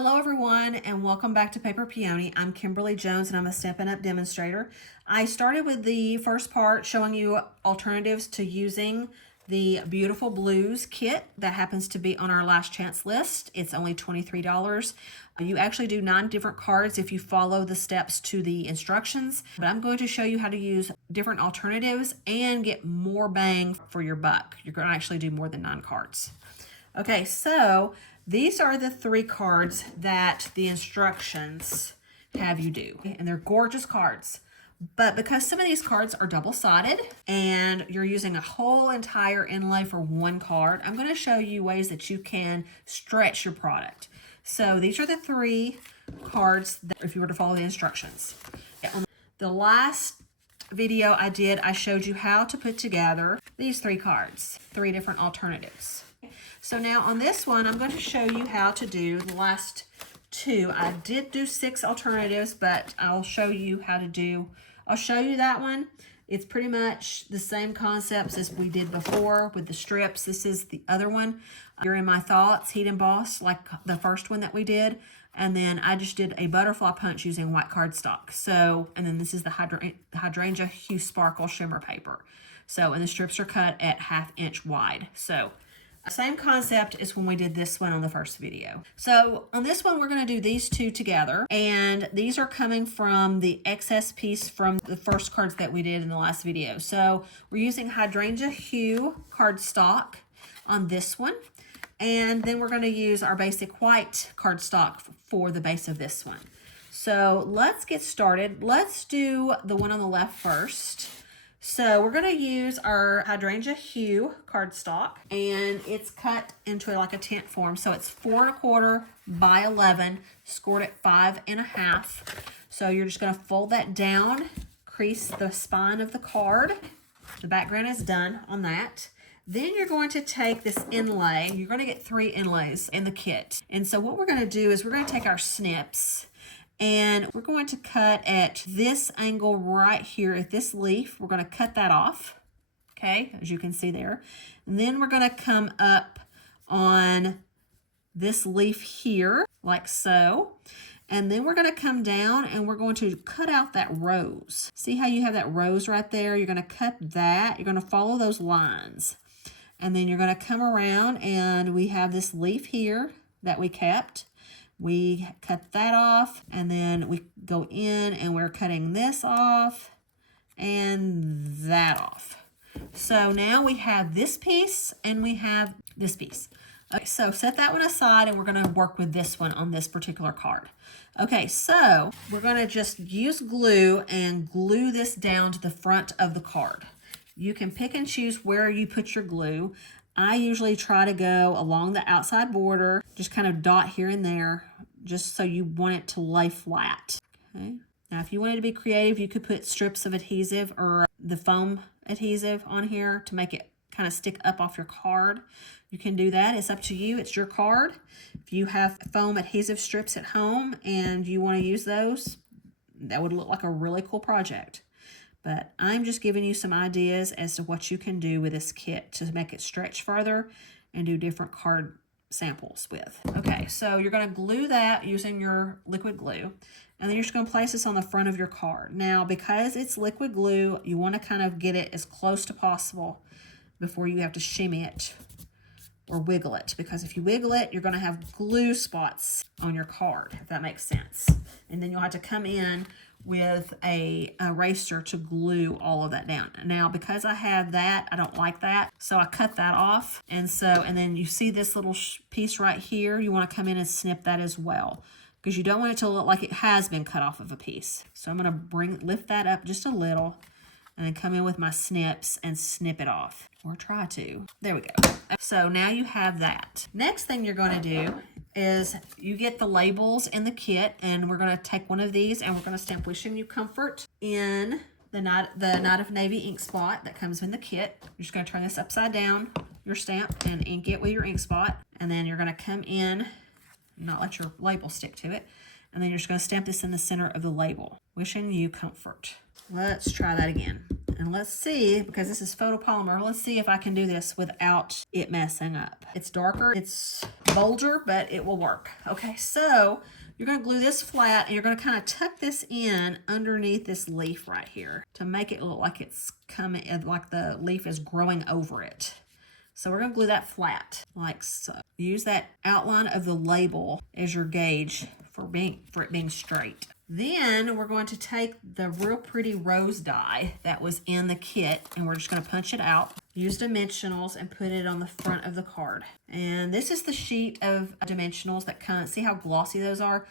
Hello everyone and welcome back to Paper Peony. I'm Kimberly Jones and I'm a Stampin' Up! Demonstrator. I started with the first part showing you alternatives to using the Beautiful Blues kit that happens to be on our last chance list. It's only $23. You actually do 9 different cards if you follow the steps to the instructions, but I'm going to show you how to use different alternatives and get more bang for your buck. You're going to actually do more than 9 cards. Okay, so these are the 3 cards that the instructions have you do, and they're gorgeous cards. But because some of these cards are double-sided and you're using a whole entire inlay for one card, I'm going to show you ways that you can stretch your product. So these are the 3 cards that if you were to follow the instructions. On the last video I did, I showed you how to put together these 3 cards, 3 different alternatives. So now on this one, I'm going to show you how to do the last 2. I did do 6 alternatives, but I'll show you how to do, I'll show you that one. It's pretty much the same concepts as we did before with the strips. This is the other one. You're in My Thoughts, Heat Emboss, like the first one that we did. And then I just did a butterfly punch using white cardstock. So, and then this is the Hydrangea Hue Sparkle Shimmer Paper. So, and the strips are cut at 1/2 inch wide. So, same concept as when we did this one on the first video. So on this one, we're going to do these 2 together. And these are coming from the excess piece from the first cards that we did in the last video. So we're using Hydrangea Hue cardstock on this one. And then we're going to use our basic white cardstock for the base of this one. So let's get started. Let's do the one on the left first. So we're going to use our Hydrangea Hue cardstock, and it's cut into like a tent form. So it's 4 1/4 by 11, scored at 5 1/2. So you're just going to fold that down, crease the spine of the card. The background is done on that. Then you're going to take this inlay. You're going to get 3 inlays in the kit. And so what we're going to do is we're going to take our snips, and we're going to cut at this angle right here at this leaf. We're going to cut that off, okay, as you can see there. And then we're going to come up on this leaf here, like so. And then we're going to come down and we're going to cut out that rose. See how you have that rose right there? You're going to cut that. You're going to follow those lines. And then you're going to come around and we have this leaf here that we kept. We cut that off, and then we go in and we're cutting this off and that off. So now we have this piece and we have this piece. Okay, so set that one aside and we're going to work with this one on this particular card. Okay, so we're going to just use glue and glue this down to the front of the card. You can pick and choose where you put your glue. I usually try to go along the outside border, just kind of dot here and there, just so you want it to lay flat. Okay. Now, if you wanted to be creative, you could put strips of adhesive or the foam adhesive on here to make it kind of stick up off your card. You can do that. It's up to you. It's your card. If you have foam adhesive strips at home and you want to use those, that would look like a really cool project. But I'm just giving you some ideas as to what you can do with this kit to make it stretch further and do different card samples with. Okay, so you're going to glue that using your liquid glue, and then you're just going to place this on the front of your card. Now, because it's liquid glue, you want to kind of get it as close to possible before you have to shimmy it or wiggle it, because if you wiggle it, you're going to have glue spots on your card, if that makes sense. And then you'll have to come in with a eraser to glue all of that down. Now, because I have that, I don't like that, so I cut that off. And then you see this little piece right here, you want to come in and snip that as well, because you don't want it to look like it has been cut off of a piece. So I'm going to lift that up just a little and then come in with my snips and snip it off, or try to. There we go. So now you have that. Next thing you're going to do is you get the labels in the kit, and we're going to take one of these and we're going to stamp Wishing You Comfort in the Night of Navy ink spot that comes in the kit. You're just going to turn this upside down, your stamp, and ink it with your ink spot. And then you're going to come in, not let your label stick to it, and then you're just going to stamp this in the center of the label. Wishing You Comfort. Let's try that again. And let's see, because this is photopolymer, let's see if I can do this without it messing up. It's darker, it's bolder, but it will work. Okay, so you're going to glue this flat, and you're going to kind of tuck this in underneath this leaf right here to make it look like it's coming, like the leaf is growing over it. So we're going to glue that flat like so. Use that outline of the label as your gauge for it being straight. Then we're going to take the real pretty rose die that was in the kit, and we're just going to punch it out. Use dimensionals and put it on the front of the card. And this is the sheet of dimensionals that come, see how glossy those are,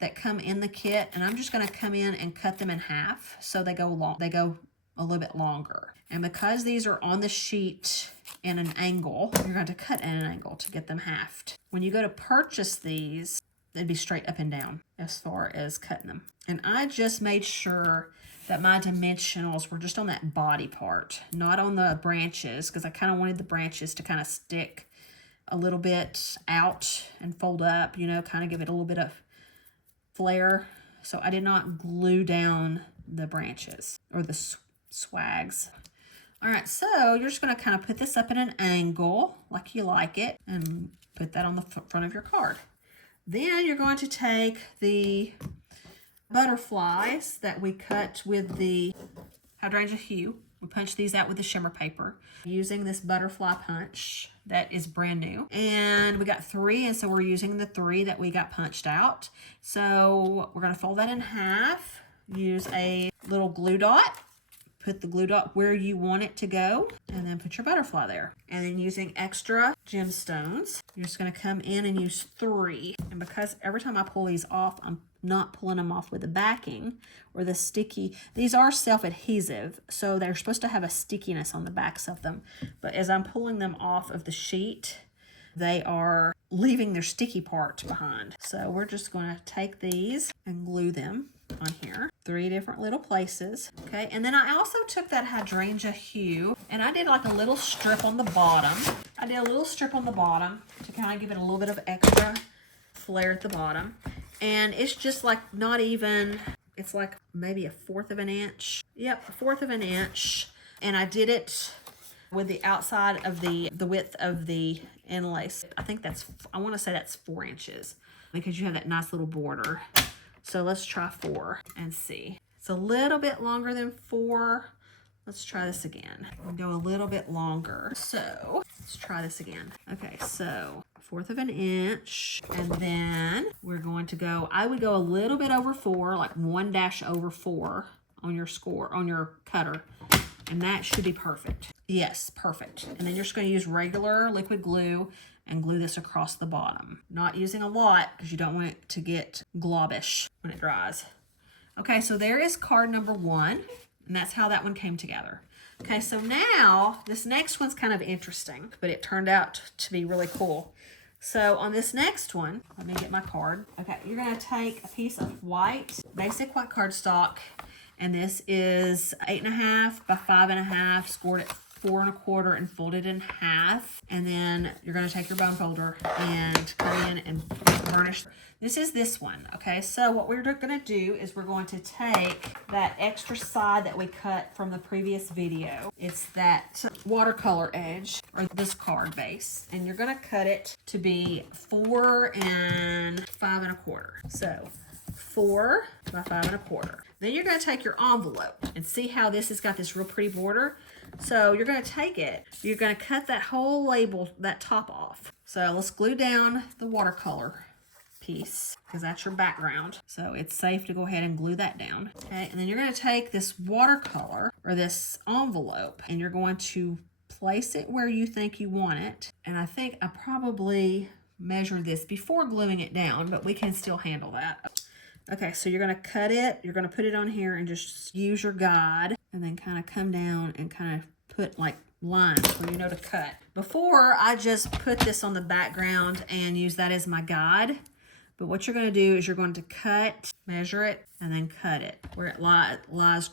that come in the kit. And I'm just going to come in and cut them in half so they go long. They go a little bit longer. And because these are on the sheet in an angle, you're going to cut at an angle to get them halved. When you go to purchase these, they'd be straight up and down as far as cutting them. And I just made sure that my dimensionals were just on that body part, not on the branches, because I kind of wanted the branches to kind of stick a little bit out and fold up, you know, kind of give it a little bit of flair. So I did not glue down the branches or the swags. All right, so you're just going to kind of put this up at an angle like you like it and put that on the front of your card. Then you're going to take the butterflies that we cut with the Hydrangea Hue. We punch these out with the shimmer paper using this butterfly punch that is brand new. And we got 3, and so we're using the 3 that we got punched out. So we're going to fold that in half, use a little glue dot, put the glue dot where you want it to go, and then put your butterfly there. And then using extra gemstones, you're just going to come in and use 3. And because every time I pull these off, I'm not pulling them off with the backing or the sticky. These are self-adhesive, so they're supposed to have a stickiness on the backs of them. But as I'm pulling them off of the sheet, they are leaving their sticky part behind. So we're just going to take these and glue them on here. 3 different little places. Okay, and then I also took that Hydrangea Hue and I did like a little strip on the bottom. I did a little strip on the bottom to kind of give it a little bit of extra flair at the bottom. And it's just like not even, it's like maybe 1/4 of an inch. Yep, 1/4 of an inch. And I did it with the outside of the width of the inlace. I think that's, I want to say that's 4 inches because you have that nice little border. So let's try 4 and see. It's a little bit longer than 4. Let's try this again. We'll go a little bit longer. So let's try this again. Okay, so 1/4 of an inch. And then we're going to go, I would go a little bit over 4, like 1 dash over 4 on your score, on your cutter. And that should be perfect. Yes, perfect. And then you're just going to use regular liquid glue and glue this across the bottom. Not using a lot because you don't want it to get globbish when it dries. Okay, so there is card number 1, and that's how that one came together. Okay, so now this next one's kind of interesting, but it turned out to be really cool. So on this next one, let me get my card. Okay, you're going to take a piece of white, basic white cardstock, and this is 8.5 by 5.5, scored at 4 1/4 and folded in half. And then you're going to take your bone folder and come in and burnish. This is this one. Okay, so what we're going to do is we're going to take that extra side that we cut from the previous video. It's that watercolor edge or this card base, and you're going to cut it to be 4 and 5 1/4. So 4 by 5 1/4. Then you're going to take your envelope and see how this has got this real pretty border. So you're going to take it, you're going to cut that whole label, that top off. So let's glue down the watercolor piece because that's your background. So it's safe to go ahead and glue that down. Okay, and then you're going to take this watercolor or this envelope and you're going to place it where you think you want it. And I think I probably measured this before gluing it down, but we can still handle that. Okay, so you're going to cut it, you're going to put it on here and just use your guide and then kind of come down and kind of put like lines where you know to cut. Before, I just put this on the background and use that as my guide. But what you're going to do is you're going to cut, measure it, and then cut it where it lies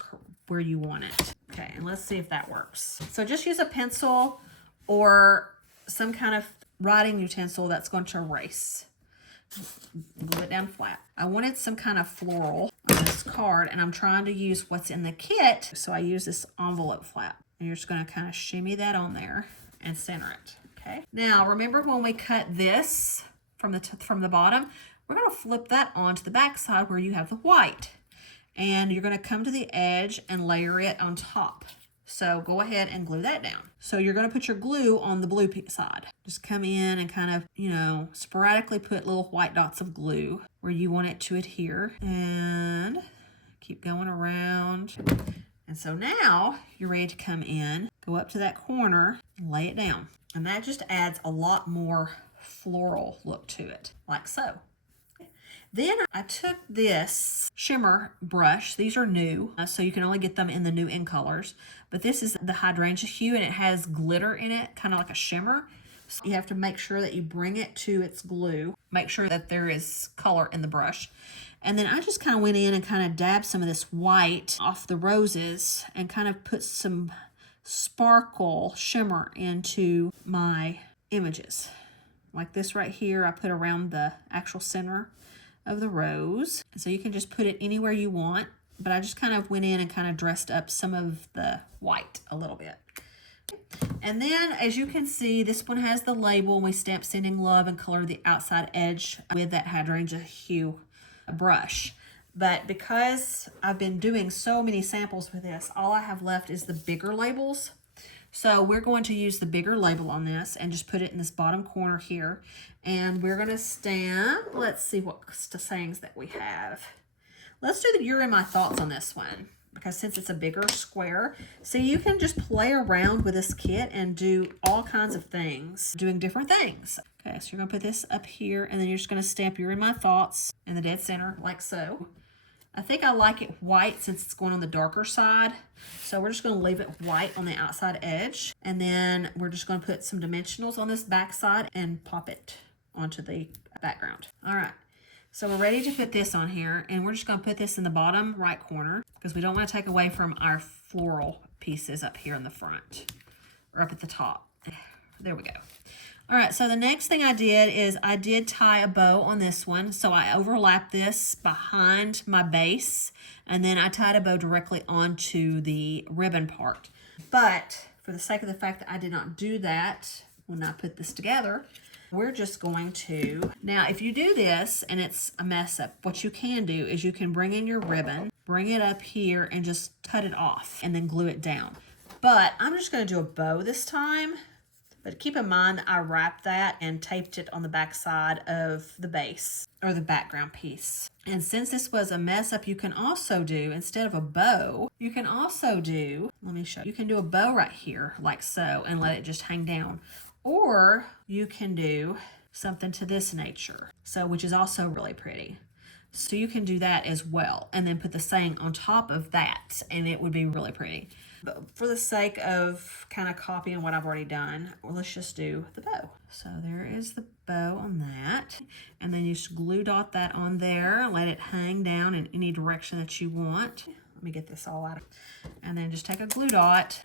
where you want it. Okay, and let's see if that works. So just use a pencil or some kind of writing utensil that's going to erase. Glue it down flat. I wanted some kind of floral on this card, and I'm trying to use what's in the kit, so I use this envelope flap. And you're just going to kind of shimmy that on there and center it. Okay. Now, remember when we cut this from the bottom, we're going to flip that onto the back side where you have the white. And you're going to come to the edge and layer it on top. So go ahead and glue that down. So you're going to put your glue on the blue side. Just come in and kind of, you know, sporadically put little white dots of glue where you want it to adhere. And keep going around. And so now you're ready to come in, go up to that corner, and lay it down. And that just adds a lot more floral look to it, like so. Then I took this shimmer brush. These are new, so you can only get them in the new in colors. But this is the Hydrangea Hue, and it has glitter in it, kind of like a shimmer. So you have to make sure that you bring it to its glue. Make sure that there is color in the brush. And then I just kind of went in and kind of dabbed some of this white off the roses and kind of put some sparkle shimmer into my images. Like this right here, I put around the actual center of the rose. So you can just put it anywhere you want, but I just kind of went in and kind of dressed up some of the white a little bit. And then, as you can see, this one has the label, and we stamped Sending Love and colored the outside edge with that Hydrangea Hue brush. But because I've been doing so many samples with this, all I have left is the bigger labels. So we're going to use the bigger label on this and just put it in this bottom corner here. And we're going to stamp, let's see what sayings that we have. Let's do the You're in My Thoughts on this one, because since it's a bigger square, so you can just play around with this kit and do all kinds of things, doing different things. Okay, so you're going to put this up here, and then you're just going to stamp You're in My Thoughts in the dead center, like so. I think I like it white since it's going on the darker side. So we're just going to leave it white on the outside edge. And then we're just going to put some dimensionals on this back side and pop it onto the background. All right. So we're ready to put this on here. And we're just going to put this in the bottom right corner because we don't want to take away from our floral pieces up here in the front or up at the top. There we go. All right, so the next thing I did is I did tie a bow on this one. So I overlapped this behind my base, and then I tied a bow directly onto the ribbon part. But for the sake of the fact that I did not do that when I put this together, we're just going to, now if you do this and it's a mess up, what you can do is you can bring in your ribbon, bring it up here and just cut it off and then glue it down. But I'm just going to do a bow this time. But keep in mind that I wrapped that and taped it on the back side of the base or the background piece. And since this was a mess up, you can also do, instead of a bow, you can also do, let me show you, you can do a bow right here like so and let it just hang down. Or you can do something to this nature, so which is also really pretty. So you can do that as well and then put the saying on top of that and it would be really pretty. But for the sake of kind of copying what I've already done, well, let's just do the bow. So there is the bow on that. And then you just glue dot that on there, let it hang down in any direction that you want. Let me get this all out. And then just take a glue dot.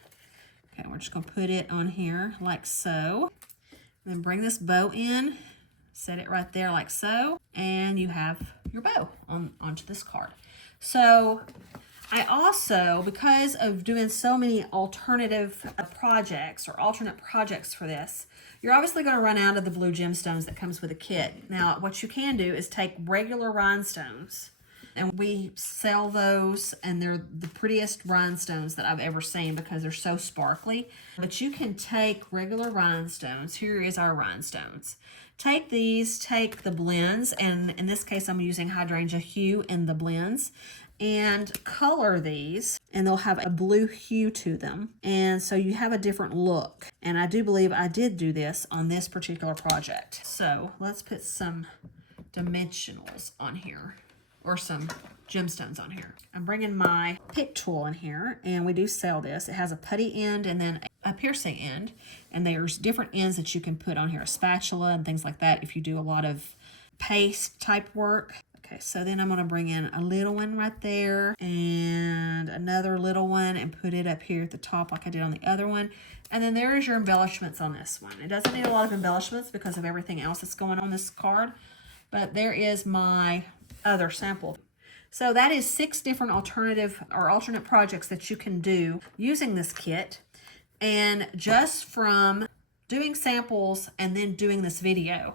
Okay, we're just gonna put it on here like so. And then bring this bow in, set it right there like so, and you have your bow onto this card. So I also, because of doing so many alternative projects or alternate projects for this, you're obviously going to run out of the blue gemstones that comes with a kit. Now, what you can do is take regular rhinestones, and we sell those, and they're the prettiest rhinestones that I've ever seen because they're so sparkly. But you can take regular rhinestones. Here is our rhinestones. Take these, take the blends, and in this case, I'm using Hydrangea Hue in the blends, and color these, and they'll have a blue hue to them. And so you have a different look. And I do believe I did do this on this particular project. So let's put some dimensionals on here, or some gemstones on here. I'm bringing my pick tool in here, and we do sell this. It has a putty end and then a piercing end, and there's different ends that you can put on here, a spatula and things like that if you do a lot of paste type work. Okay, so then I'm going to bring in a little one right there and another little one and put it up here at the top like I did on the other one. And then there is your embellishments on this one. It doesn't need a lot of embellishments because of everything else that's going on this card, but there is my other sample. So that is 6 different alternative or alternate projects that you can do using this kit. And just from doing samples and then doing this video,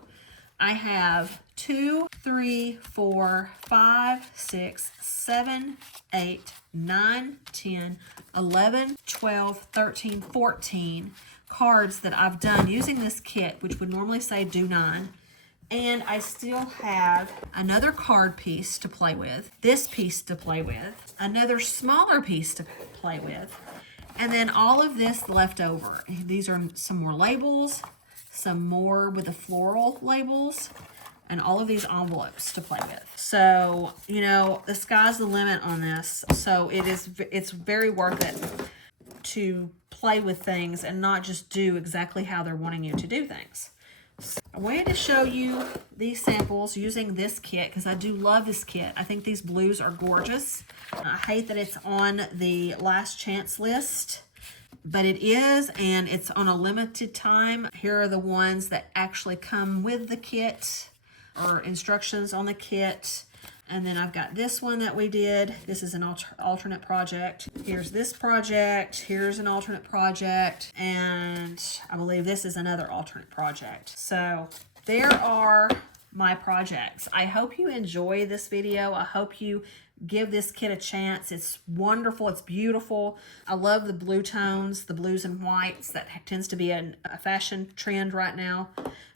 I have 2, 3, 4, 5, 6, 7, 8, 9, 10, 11, 12, 13, 14 cards that I've done using this kit, which would normally say do 9. And I still have another card piece to play with, this piece to play with, another smaller piece to play with, and then all of this left over. These are some more labels, some more with the floral labels, and all of these envelopes to play with. So, you know, the sky's the limit on this. So it's very worth it to play with things and not just do exactly how they're wanting you to do things. So I wanted to show you these samples using this kit because I do love this kit. I think these blues are gorgeous. I hate that it's on the last chance list, but it is, and it's on a limited time. Here are the ones that actually come with the kit, or instructions on the kit. And then I've got this one that we did. This is an alternate project. Here's this project. Here's an alternate project. And I believe this is another alternate project. So there are my projects. I hope you enjoy this video. I hope you give this kit a chance. It's wonderful. It's beautiful. I love the blue tones, the blues and whites. That tends to be a fashion trend right now.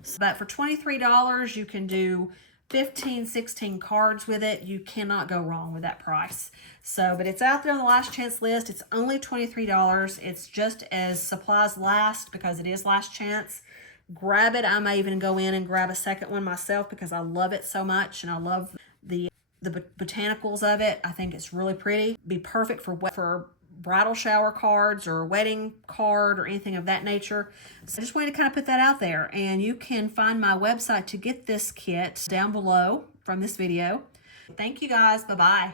So that for $23, you can do 15, 16 cards with it. You cannot go wrong with that price. So, but it's out there on the last chance list. It's only $23. It's just as supplies last because it is last chance. Grab it. I may even go in and grab a second one myself because I love it so much, and I love the botanicals of it. I think it's really pretty. Be perfect for bridal shower cards or a wedding card or anything of that nature. So I just wanted to kind of put that out there, and you can find my website to get this kit down below from this video. Thank you guys. Bye-bye.